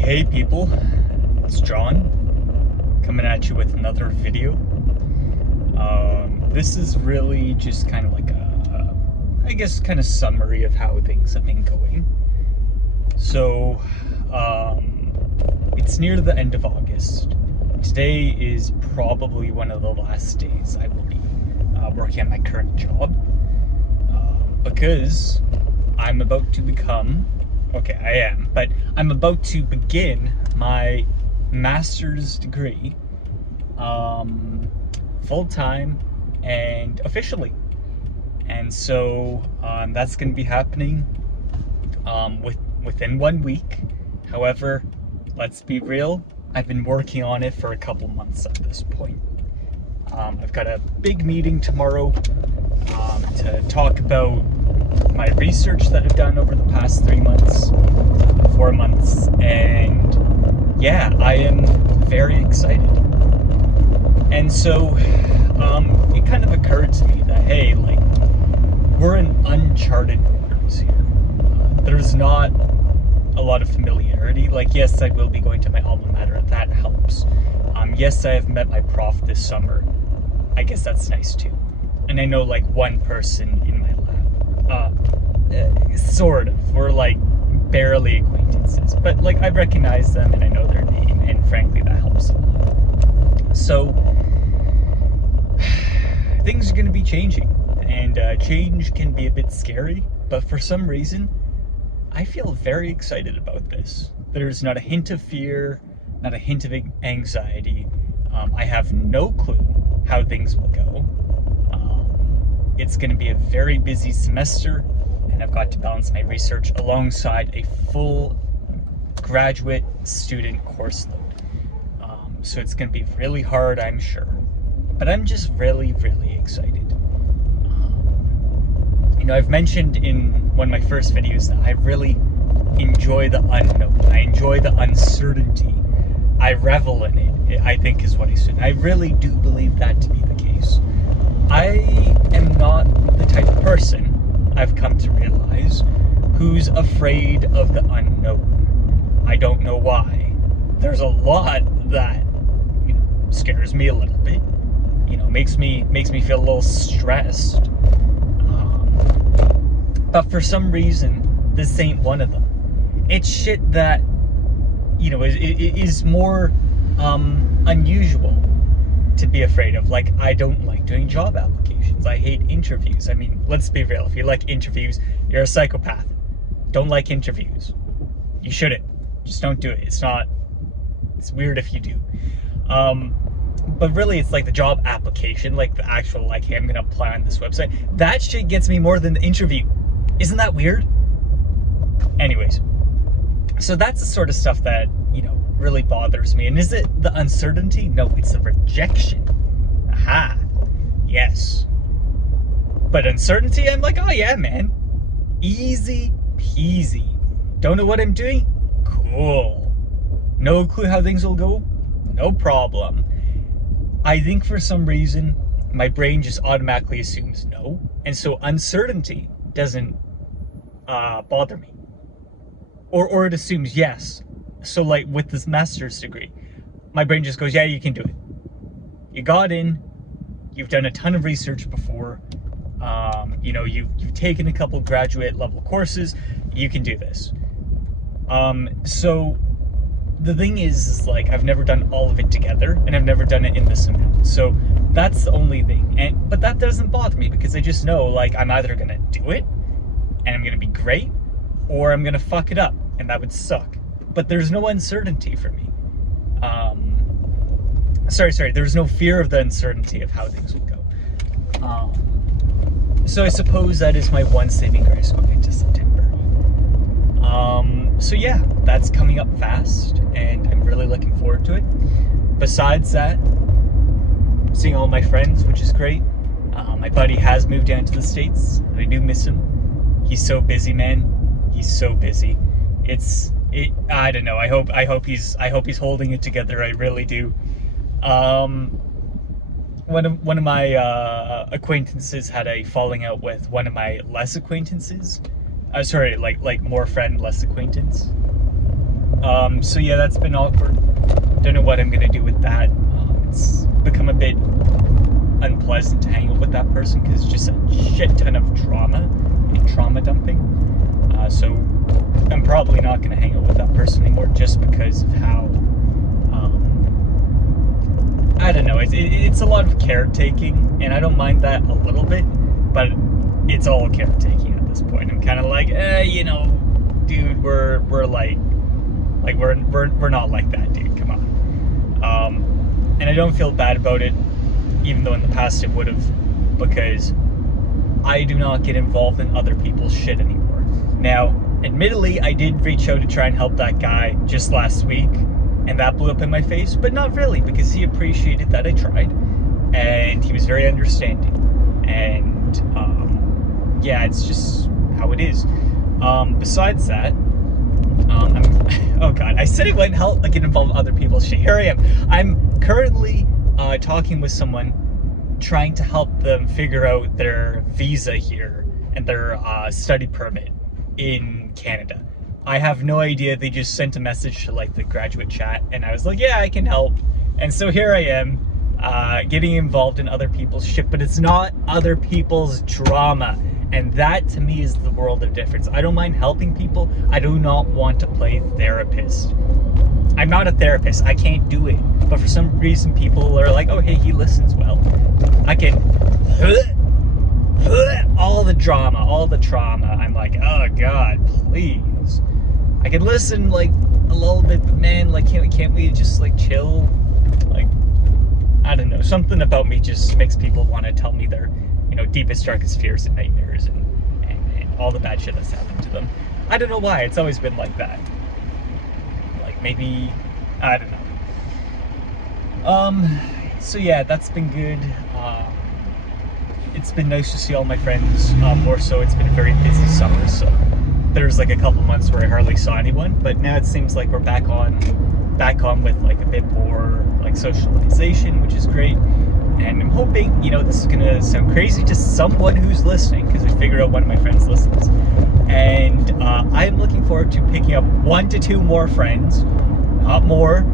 Hey people, it's John coming at you with another video. This is really just kind of like I guess kind of summary of how things have been going. So, it's near the end of August. Today is probably one of the last days I will be working at my current job, because I'm about to become I'm about to begin my master's degree, full-time and officially. And so that's going to be happening within 1 week. However, let's be real, I've been working on it for a couple months at this point. I've got a big meeting tomorrow to talk about my research that I've done over the past 4 months, and yeah, I am very excited. And so it kind of occurred to me that, hey, like, we're in uncharted waters here. There's not a lot of familiarity. Like, yes, I will be going to my alma mater, that helps. Yes, I have met my prof this summer. I guess that's nice too. And I know like one person in my lab. Sort of. We're like barely acquaintances. But like, I recognize them and I know their name, and frankly that helps a lot. So things are going to be changing, and change can be a bit scary, but for some reason I feel very excited about this. There's not a hint of fear, not a hint of anxiety. I have no clue how things will go. It's going to be a very busy semester, and I've got to balance my research alongside a full graduate student course load. So it's going to be really hard, I'm sure. But I'm just really, really excited. I've mentioned in one of my first videos that I really enjoy the unknown. I enjoy the uncertainty. I revel in it, I think is what I said. I really do believe that to be the case. I am not the type of person, I've come to realize, who's afraid of the unknown. I don't know why. There's a lot that scares me a little bit. Makes me feel a little stressed. But for some reason, this ain't one of them. It's shit that, is more unusual to be afraid of. Like, I don't like doing job applications. I hate interviews. I mean, let's be real. If you like interviews, you're a psychopath. Don't like interviews. You shouldn't. Just don't do it. It's weird if you do. But really, it's like the job application, like the actual, like, hey, I'm gonna apply on this website. That shit gets me more than the interview. Isn't that weird? Anyways, so that's the sort of stuff that, really bothers me. And is it the uncertainty? No, it's the rejection. Aha. Yes. But uncertainty, I'm like, oh yeah, man. Easy peasy. Don't know what I'm doing? Cool. No clue how things will go? No problem. I think for some reason, my brain just automatically assumes no. And so uncertainty doesn't bother me. Or it assumes yes. So like with this master's degree, my brain just goes, yeah, you can do it. You got in, you've done a ton of research before, you've taken a couple graduate level courses, you can do this. So the thing is like, I've never done all of it together, and I've never done it in this amount. So that's the only thing. But that doesn't bother me, because I just know, like, I'm either gonna do it, and I'm gonna be great, or I'm gonna fuck it up, and that would suck. But there's no uncertainty for me. There's no fear of the uncertainty of how things will go. So I suppose that is my one saving grace going into September. So yeah, that's coming up fast, and I'm really looking forward to it. Besides that, seeing all my friends, which is great. My buddy has moved down to the States, and I do miss him. He's so busy, man. He's so busy. I don't know. I hope he's holding it together. I really do. One of my acquaintances had a falling out with one of my less acquaintances. Sorry, like more friend, less acquaintance. So yeah, that's been awkward. Don't know what I'm gonna do with that. It's become a bit unpleasant to hang out with that person because it's just a shit ton of drama and trauma dumping. So I'm probably not gonna hang out with that person anymore just because of how, I don't know, it's a lot of caretaking, and I don't mind that a little bit, but it's all caretaking at this point. I'm kind of like, you know, dude, we're like we're not like that, dude. Come on. And I don't feel bad about it, even though in the past it would have, because I do not get involved in other people's shit anymore. Now, admittedly, I did reach out to try and help that guy just last week, and that blew up in my face, but not really, because he appreciated that I tried, and he was very understanding. And yeah, it's just how it is. Besides that, oh god, I said I wouldn't help get involved in other people's shit. Here I am. I'm currently talking with someone, trying to help them figure out their visa here and their study permit in Canada. I have no idea. They just sent a message to like the graduate chat, and I was like, yeah, I can help. And so here I am, getting involved in other people's shit, but it's not other people's drama. And that to me is the world of difference. I don't mind helping people. I do not want to play therapist. I'm not a therapist. I can't do it. But for some reason people are like, oh hey, he listens well. I can all the drama, all the trauma. I'm like, oh god, please. I can listen like a little bit, but man, like can't we just like chill? Like, I don't know. Something about me just makes people want to tell me their, you know, deepest, darkest fears and nightmares and all the bad shit that's happened to them. I don't know why. It's always been like that. Like maybe, I don't know. So yeah, that's been good. It's been nice to see all my friends. More so, it's been a very busy summer, so there's like a couple months where I hardly saw anyone, but now it seems like we're back on with like a bit more like socialization, which is great. And I'm hoping, you know, this is gonna sound crazy to someone who's listening, because I figured out one of my friends listens. And I'm looking forward to picking up 1 to 2 more friends, not more.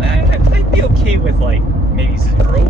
I'd be okay with like maybe 0.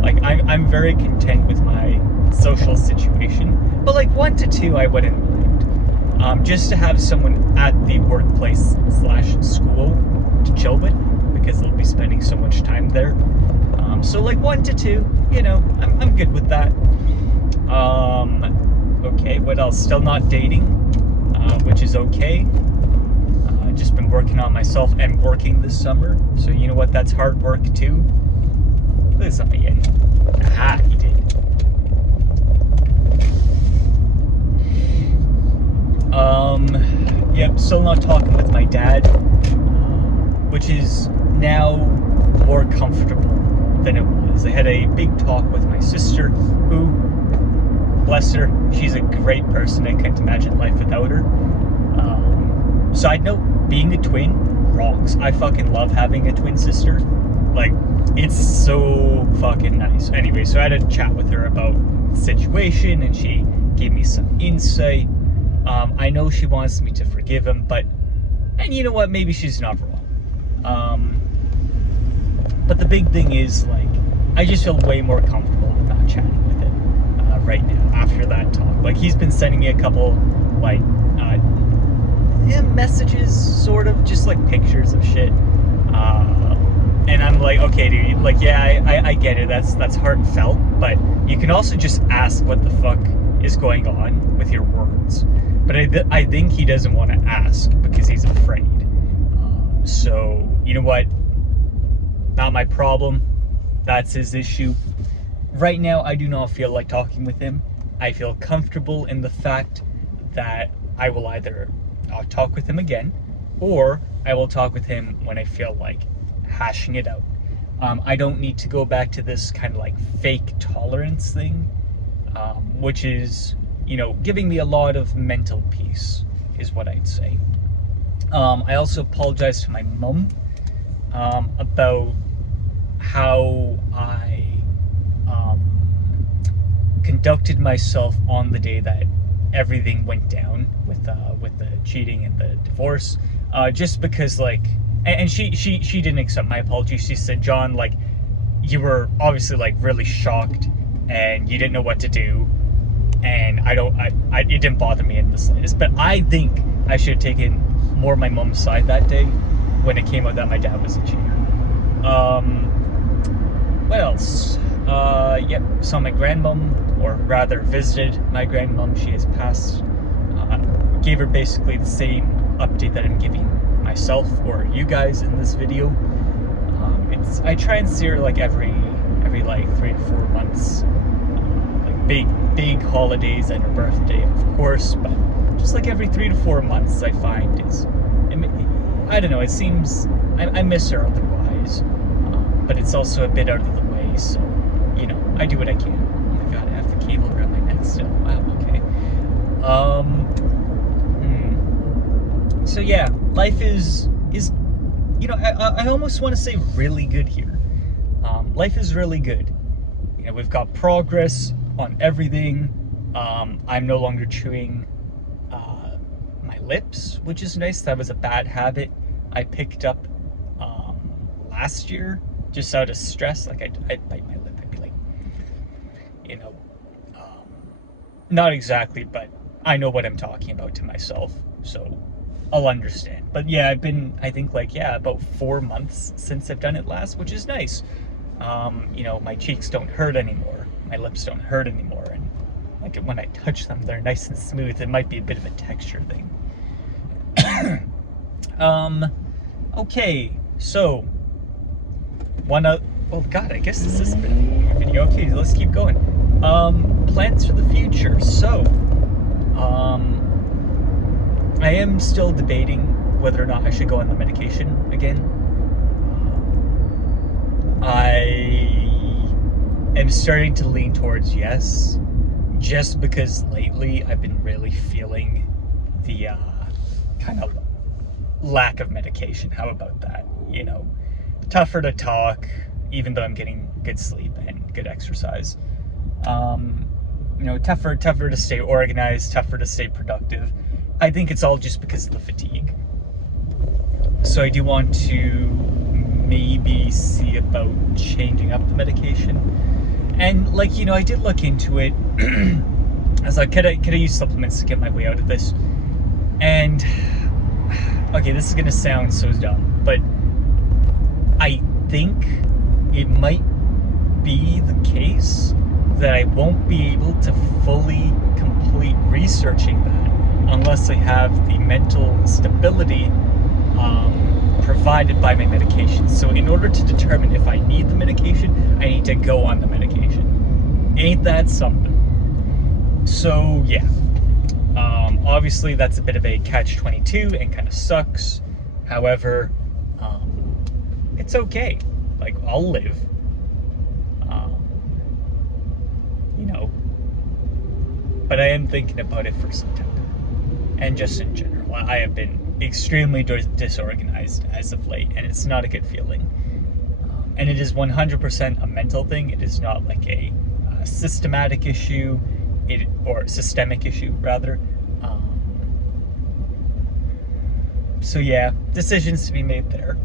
Like I'm very content with my social situation, but like 1 to 2 I wouldn't mind. Just to have someone at the workplace / school to chill with, because they'll be spending so much time there. So like 1 to 2, you know, I'm good with that. Okay, what else? Still not dating, which is okay. Just been working on myself and working this summer, so you know what? That's hard work too. Look something in. Ah, he did. Yep, still not talking with my dad, which is now more comfortable than it was. I had a big talk with my sister, who, bless her, she's a great person. I can't imagine life without her. Side note, being a twin rocks. I fucking love having a twin sister. Like, it's so fucking nice. Anyway, so I had a chat with her about the situation, and she gave me some insight. I know she wants me to forgive him, and you know what, maybe she's not wrong. But the big thing is, like, I just feel way more comfortable with not chatting with him right now after that talk. Like, he's been sending me a couple, like, messages, sort of, just like pictures of shit. And I'm like, okay, dude, like, yeah, I get it, that's heartfelt, but you can also just ask what the fuck is going on with your words. But I think he doesn't want to ask because he's afraid. So, you know what? Not my problem. That's his issue. Right now, I do not feel like talking with him. I feel comfortable in the fact that I will either talk with him again, or I will talk with him when I feel like hashing it out. I don't need to go back to this kind of like fake tolerance thing, which is, you know, giving me a lot of mental peace, is what I'd say. I also apologize to my mum about how I conducted myself on the day that everything went down with the cheating and the divorce. just because like, and she didn't accept my apology. She said, John, like, you were obviously like really shocked and you didn't know what to do, and it didn't bother me in the slightest. But I think I should have taken more of my mom's side that day when it came out that my dad was a cheater. What else? Yep, saw my grandmom, or rather visited my grandmom. She has passed. Gave her basically the same update that I'm giving myself or you guys in this video. I try and see her like every like 3 to 4 months, like big holidays and her birthday, of course, but just like every 3 to 4 months, I find I don't know, it seems I miss her otherwise, but it's also a bit out of the way, so you know, I do what I can. Oh my god, I have the cable around my neck still. Wow, okay. So yeah, life is you know, I almost want to say really good here. Life is really good. You know, we've got progress on everything. I'm no longer chewing my lips, which is nice. That was a bad habit I picked up last year, just out of stress. Like I'd bite my lip. I'd be like, you know, not exactly, but I know what I'm talking about to myself, so I'll understand. But yeah, I've been, I think like, yeah, about 4 months since I've done it last, which is nice. You know, my cheeks don't hurt anymore. My lips don't hurt anymore. And like when I touch them, they're nice and smooth. It might be a bit of a texture thing. Okay, so oh god, I guess this is a bit of a video. Okay, let's keep going. Plans for the future. So, I am still debating whether or not I should go on the medication again. I am starting to lean towards yes, just because lately I've been really feeling the kind of lack of medication. How about that? You know, tougher to talk, even though I'm getting good sleep and good exercise. You know, tougher to stay organized, tougher to stay productive. I think it's all just because of the fatigue. So I do want to maybe see about changing up the medication. And like, you know, I did look into it. I was like, could I use supplements to get my way out of this? And okay, this is gonna sound so dumb, but I think it might be the case that I won't be able to fully complete researching that unless I have the mental stability provided by my medication. So in order to determine if I need the medication, I need to go on the medication. Ain't that something? So yeah, obviously that's a bit of a catch-22 and kind of sucks. However, it's okay. Like, I'll live. You know, but I am thinking about it for September. And just in general, I have been extremely disorganized as of late, and it's not a good feeling. And it is 100% a mental thing. It is not like a systematic issue, or systemic issue, rather. So yeah, decisions to be made there.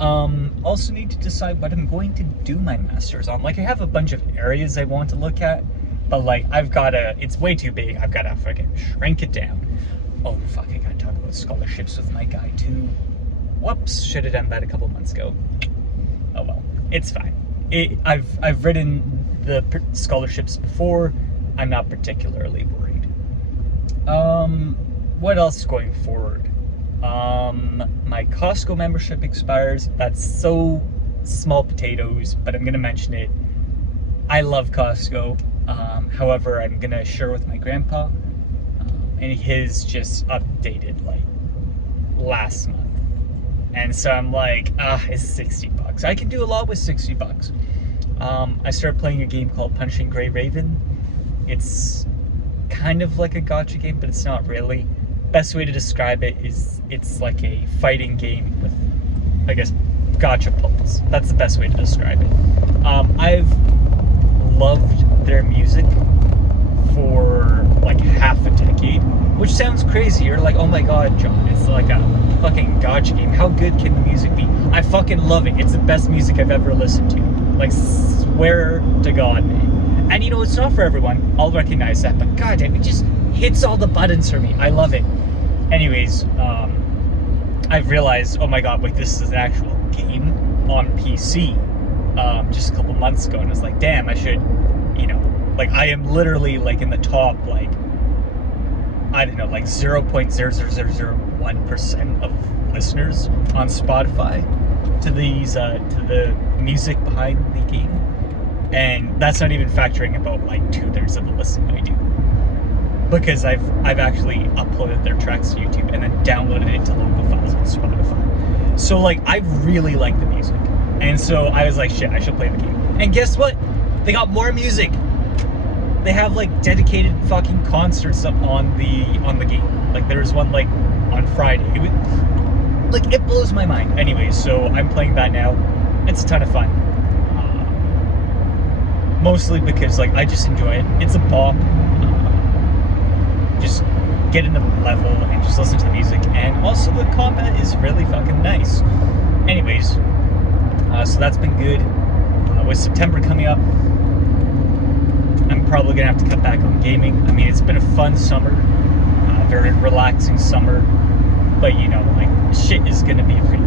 Also need to decide what I'm going to do my master's on. Like, I have a bunch of areas I want to look at, but like, it's way too big. I've gotta freaking shrink it down. Oh fuck, I gotta talk about scholarships with my guy too. Whoops, should have done that a couple months ago. Oh well, it's fine. I've written the scholarships before. I'm not particularly worried. What else going forward? My Costco membership expires. That's so small potatoes, but I'm gonna mention it. I love Costco. However, I'm gonna share with my grandpa, and his just updated like last month, and so I'm like, it's $60. I can do a lot with $60. I started playing a game called Punching Gray Raven. It's kind of like a gacha game, but it's not really. Best way to describe it is it's like a fighting game with, I guess, gacha pulls. That's the best way to describe it. I've loved their music for like half a decade, which sounds crazy. You're like, oh my god, John, it's like a fucking gacha game. How good can the music be? I fucking love it. It's the best music I've ever listened to. Like, swear to God, man. And you know, it's not for everyone. I'll recognize that. But goddamn, it just hits all the buttons for me. I love it. Anyways, I've realized, oh my God, like, this is an actual game on PC. Just a couple months ago, and I was like, damn, I should, you know, like, I am literally like in the top, like, I don't know, like 0.00001% of listeners on Spotify to these to the music behind the game, and that's not even factoring about like 2/3 of the listening I do, because I've actually uploaded their tracks to YouTube and then downloaded it to local files on Spotify. So like, I really like the music. And so I was like, shit, I should play the game. And guess what? They got more music. They have like dedicated fucking concerts up on the game. Like, there was one like on Friday. It blows my mind. Anyways, so I'm playing that now. It's a ton of fun. Mostly because like, I just enjoy it. It's a bop. Just get in the level and just listen to the music. And also the combat is really fucking nice. Anyways. So that's been good. With September coming up, I'm probably gonna have to cut back on gaming. I mean, it's been a fun summer, very relaxing summer, but you know, like, shit is gonna be free.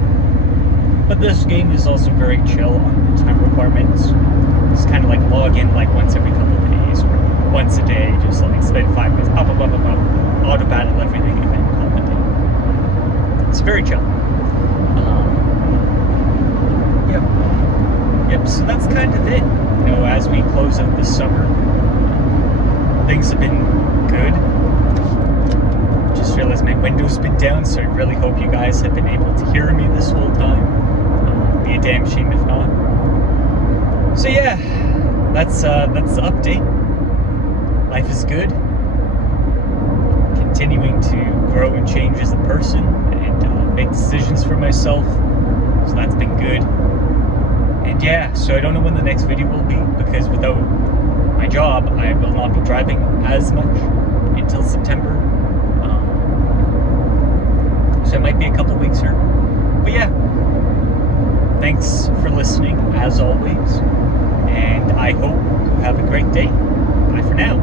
But this game is also very chill on the time requirements. It's kind of like log in like once every couple of days, or once a day, just like spend 5 minutes, auto battle everything, and then call it a day. It's very chill. Yep, so that's kind of it. You know, as we close out this summer, things have been good. Just realized my window's been down, so I really hope you guys have been able to hear me this whole time. Be a damn shame if not. So yeah, that's the update. Life is good. Continuing to grow and change as a person and make decisions for myself. So that's been good. And yeah, so I don't know when the next video will be, because without my job, I will not be driving as much until September. So it might be a couple weeks here. But yeah, thanks for listening, as always. And I hope you have a great day. Bye for now.